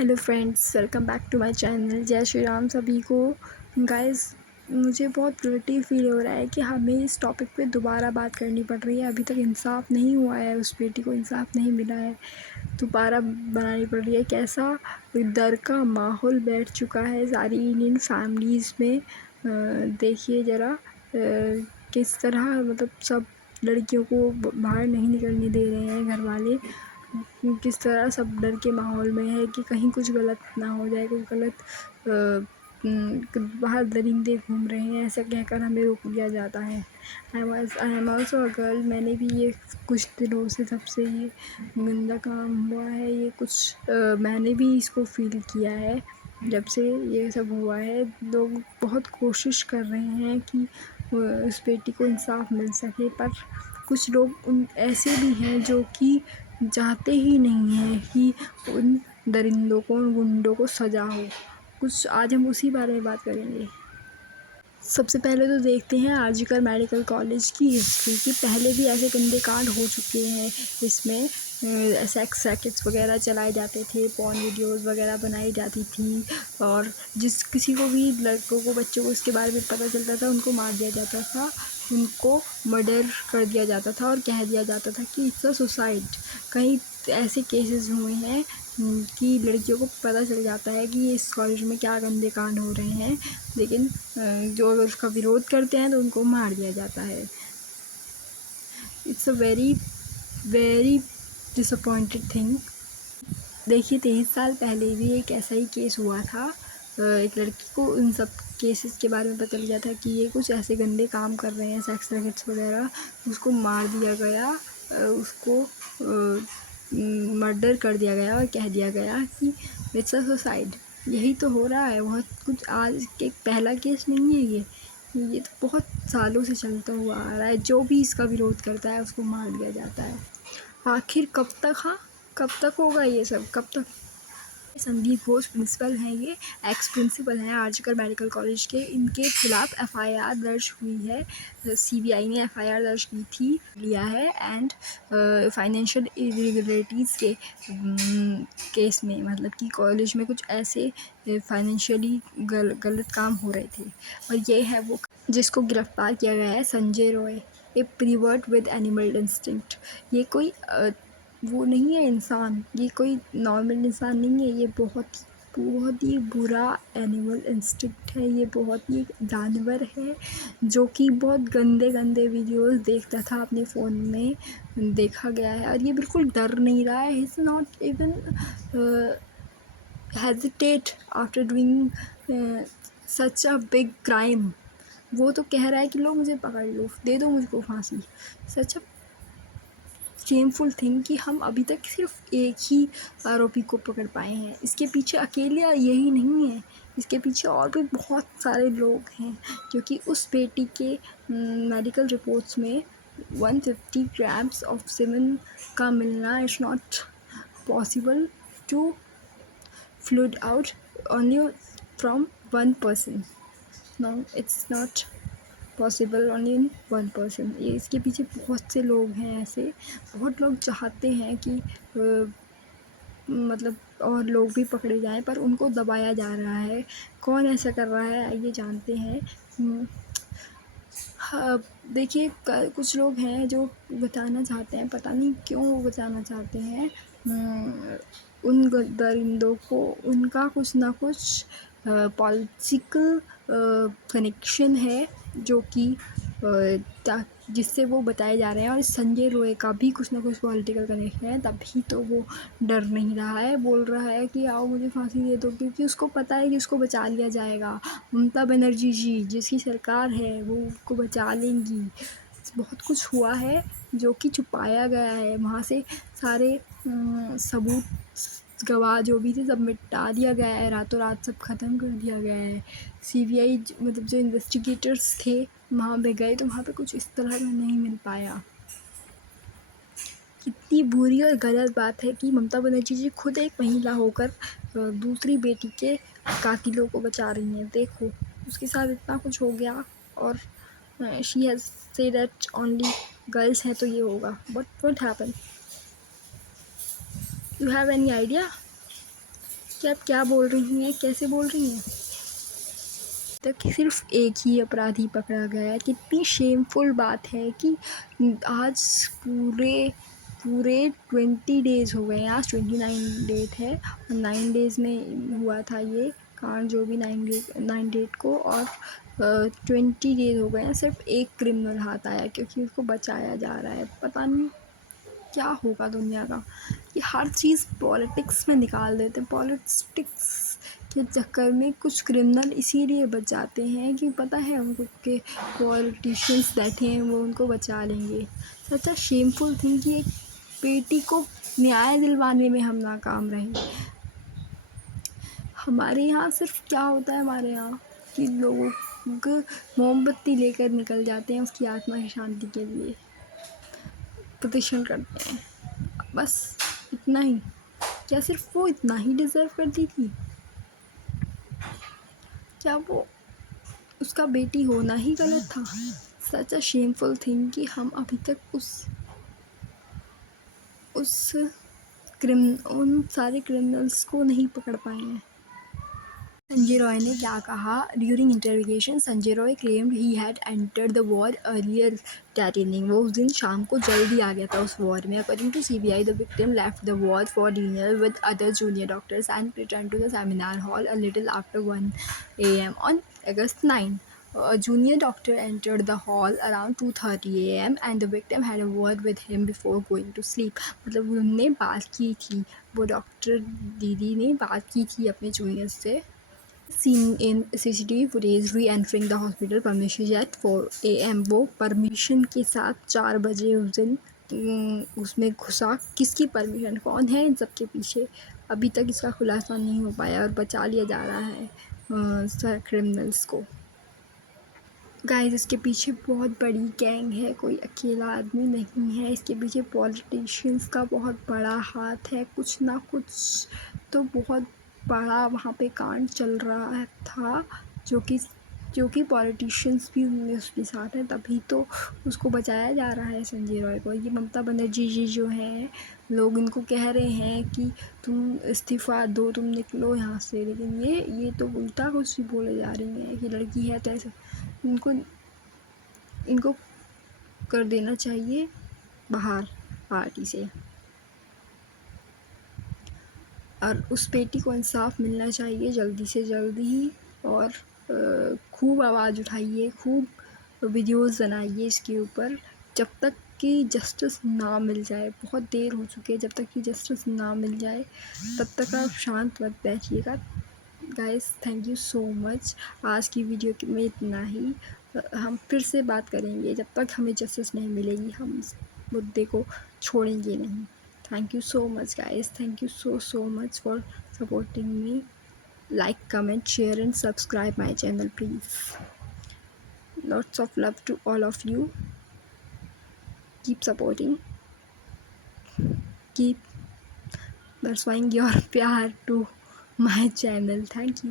Hello friends, welcome back to my channel. जय श्री राम सभी को। गाइस, मुझे बहुत गिल्टी फील हो रहा है कि हमें इस टॉपिक पे दोबारा बात करनी पड़ रही है। अभी तक इंसाफ नहीं हुआ है, उस बेटी को इंसाफ नहीं मिला है, दोबारा बनानी पड़ रही है। कैसा डर का माहौल बैठ चुका है सारी इंडियन फैमिलीज़ में। देखिए ज़रा किस तरह मतलब सब लड़कियों को बाहर नहीं निकलने दे रहे हैं घर वाले। किस तरह सब डर के माहौल में है कि कहीं कुछ गलत ना हो जाए, कुछ गलत बाहर दरिंदे घूम रहे हैं ऐसा कहकर हमें रोक दिया जाता है। I am also a girl. मैंने भी ये कुछ दिनों से जब से ये गंदा काम हुआ है, ये कुछ मैंने भी इसको फील किया है। जब से ये सब हुआ है, लोग बहुत कोशिश कर रहे हैं कि उस बेटी को इंसाफ मिल सके, पर कुछ लोग उन ऐसे भी हैं जो कि चाहते ही नहीं हैं कि उन दरिंदों को, उन गुंडों को सज़ा हो। कुछ आज हम उसी बारे में बात करेंगे। सबसे पहले तो देखते हैं आरजीकर मेडिकल कॉलेज की हिस्ट्री की। पहले भी ऐसे गंदे कांड हो चुके हैं। इसमें सेक्स रैकेट्स वगैरह चलाए जाते थे, पॉर्न वीडियोस वगैरह बनाई जाती थी, और जिस किसी को भी, लड़कों को, बच्चों को इसके बारे में पता चलता था उनको मार दिया जाता था, उनको मर्डर कर दिया जाता था और कह दिया जाता था कि इट्स अ सुसाइड। कई ऐसे केसेस हुए हैं कि लड़कियों को पता चल जाता है कि इस कॉलेज में क्या गंदे कांड हो रहे हैं, लेकिन जो अगर उसका विरोध करते हैं तो उनको मार दिया जाता है। It's a very very disappointed thing. देखिए 23 साल पहले भी एक ऐसा ही केस हुआ था। एक लड़की को इन सब केसेस के बारे में पता चल गया था कि ये कुछ ऐसे गंदे काम कर रहे हैं, सेक्स रैकेट्स वगैरह। उसको मार दिया गया, उसको मर्डर कर दिया गया और कह दिया गया कि इट्स अ सुसाइड। यही तो हो रहा है। बहुत कुछ आज के पहला केस नहीं है ये तो बहुत सालों से चलता हुआ आ रहा है। जो भी इसका विरोध करता है उसको मार दिया जाता है। आखिर कब तक? हाँ, कब तक होगा ये सब? कब तक? संदीप घोष प्रिंसिपल हैं, ये एक्स प्रिंसिपल हैं आरजीकर मेडिकल कॉलेज के। इनके खिलाफ एफआईआर दर्ज हुई है। सीबीआई ने एफआईआर दर्ज की थी, लिया है, एंड फाइनेंशियल इरेगुलरिटीज़ के केस में, मतलब कि कॉलेज में कुछ ऐसे फाइनेंशियली गलत काम हो रहे थे, और ये है वो जिसको गिरफ्तार किया गया है, संजय रॉय, ए प्रीवर्ट विद एनिमल इंस्टिंक्ट। ये कोई वो नहीं है इंसान, ये कोई नॉर्मल इंसान नहीं है, ये बहुत ही बुरा एनिमल इंस्टिंक्ट है। ये बहुत ही जानवर है जो कि बहुत गंदे गंदे वीडियोस देखता था अपने फ़ोन में, देखा गया है, और ये बिल्कुल डर नहीं रहा है। He is not even hesitate after doing such a big crime. वो तो कह रहा है कि लो मुझे पकड़ लो, दे दो मुझको फांसी। सच अ शेमफुल थिंग कि हम अभी तक सिर्फ एक ही आरोपी को पकड़ पाए हैं। इसके पीछे अकेले यही नहीं है, इसके पीछे और भी बहुत सारे लोग हैं, क्योंकि उस बेटी के मेडिकल रिपोर्ट्स में 150 ग्राम्स ऑफ सीमेन का मिलना is not possible to fluid out only from one person. No, it's not possible only in one person. ये इसके पीछे बहुत से लोग हैं ऐसे। बहुत लोग चाहते हैं कि मतलब और लोग भी पकड़े जाएं, पर उनको दबाया जा रहा है। कौन ऐसा कर रहा है आइए जानते हैं। हाँ, देखिए कुछ लोग हैं जो बताना चाहते हैं, पता नहीं क्यों वो बताना चाहते हैं उन दरिंदों को, उनका कुछ ना कुछ पॉलिटिकल कनेक्शन है, जो कि जिससे वो बताए जा रहे हैं। और इस संजय रॉय का भी कुछ ना कुछ पॉलिटिकल कनेक्शन है, तभी तो वो डर नहीं रहा है, बोल रहा है कि आओ मुझे फांसी दे दो, क्योंकि उसको पता है कि उसको बचा लिया जाएगा। ममता बनर्जी जी जिसकी सरकार है वो उसको बचा लेंगी। बहुत कुछ हुआ है जो कि छुपाया गया है, वहाँ से सारे सबूत, गवाह जो भी थे सब मिटा दिया गया है, रातों रात सब ख़त्म कर दिया गया है। सीबीआई मतलब जो इन्वेस्टिगेटर्स थे वहाँ पे गए तो वहाँ पे कुछ इस तरह का नहीं मिल पाया। कितनी बुरी और गलत बात है कि ममता बनर्जी जी खुद एक महिला होकर दूसरी बेटी के कातिलों को बचा रही हैं। देखो उसके साथ इतना कुछ हो गया, और she has said that only girls हैं तो ये होगा, but what happen? You have any idea? कि आप क्या बोल रही हैं, कैसे बोल रही हैं? तक सिर्फ एक ही अपराधी पकड़ा गया है। कितनी शेमफुल बात है कि आज पूरे पूरे 20 डेज़ हो गए हैं। आज 29 डेट है और 9 डेज़ में हुआ था ये कांड, जो भी 9 डेट को, और 20 डेज़ हो गए हैं। सिर्फ एक क्रिमिनल हाथ आया क्योंकि उसको बचाया जा रहा है। पता नहीं क्या होगा दुनिया का, कि हर चीज़ पॉलिटिक्स में निकाल देते हैं। पॉलिटिक्स के चक्कर में कुछ क्रिमिनल इसीलिए बच जाते हैं कि पता है उनको कि पॉलिटिशियंस बैठे हैं, वो उनको बचा लेंगे। सच अ शेमफुल थिंग कि एक बेटी को न्याय दिलवाने में हम नाकाम रहे। हमारे यहाँ सिर्फ क्या होता है, हमारे यहाँ कि लोगों को मोमबत्ती लेकर निकल जाते हैं उसकी आत्मा की शांति के लिए, प्रतिशत करते हैं, बस इतना ही। क्या सिर्फ वो इतना ही डिज़र्व करती थी? क्या वो उसका बेटी होना ही गलत था? सच अ शेमफुल थिंग कि हम अभी तक उस उन सारे क्रिमिनल्स को नहीं पकड़ पाए हैं। संजय रॉय ने क्या कहा? During interrogation Sanjay Roy claimed he had entered the war earlier that evening. वो उस दिन शाम को जल्दी आ गया था उस वॉर में। According to CBI, the victim left the ward for dinner with other junior doctors and return to the seminar hall a little after 1 AM on August 9. A junior doctor entered the hall around 2:30 AM and the victim had a word with him before going to sleep. मतलब उन्होंने बात की थी, वो doctor दीदी ने बात की थी अपने जूनियर से। Seen in CCTV footage re-entering the hospital premises at 4 AM. वो परमिशन के साथ 4 बजे उस दिन उसमें घुसा। किसकी परमिशन, कौन है इन सब के पीछे, अभी तक इसका खुलासा नहीं हो पाया और बचा लिया जा रहा है क्रिमिनल्स को। गाइस, इसके पीछे बहुत बड़ी गैंग है, कोई अकेला आदमी नहीं है। इसके पीछे पॉलिटिशियंस का बहुत बड़ा हाथ है। कुछ ना कुछ तो बहुत बड़ा वहाँ पे कांड चल रहा था, जो कि पॉलिटिशियंस भी उनमें उसके साथ हैं, तभी तो उसको बचाया जा रहा है संजय रॉय को। ये ममता बनर्जी जी जो हैं, लोग इनको कह रहे हैं कि तुम इस्तीफ़ा दो, तुम निकलो यहाँ से, लेकिन ये तो उल्टा कुछ भी बोले जा रही हैं कि लड़की है तो ऐसे। इनको कर देना चाहिए बाहर पार्टी से, और उस बेटी को इंसाफ मिलना चाहिए जल्दी से जल्दी ही। और खूब आवाज़ उठाइए, खूब वीडियोस बनाइए इसके ऊपर, जब तक कि जस्टिस ना मिल जाए। बहुत देर हो चुकी है, जब तक कि जस्टिस ना मिल जाए तब तक आप शांत मत बैठिएगा। Guys, thank you so much. आज की वीडियो में इतना ही। हम फिर से बात करेंगे, जब तक हमें जस्टिस नहीं मिलेगी हम इस मुद्दे को छोड़ेंगे नहीं। Thank you so much, guys. Thank you so much for supporting me. Like, comment, share and subscribe my channel, please. Lots of love to all of you. Keep supporting. Keep showing your pyar to my channel. Thank you.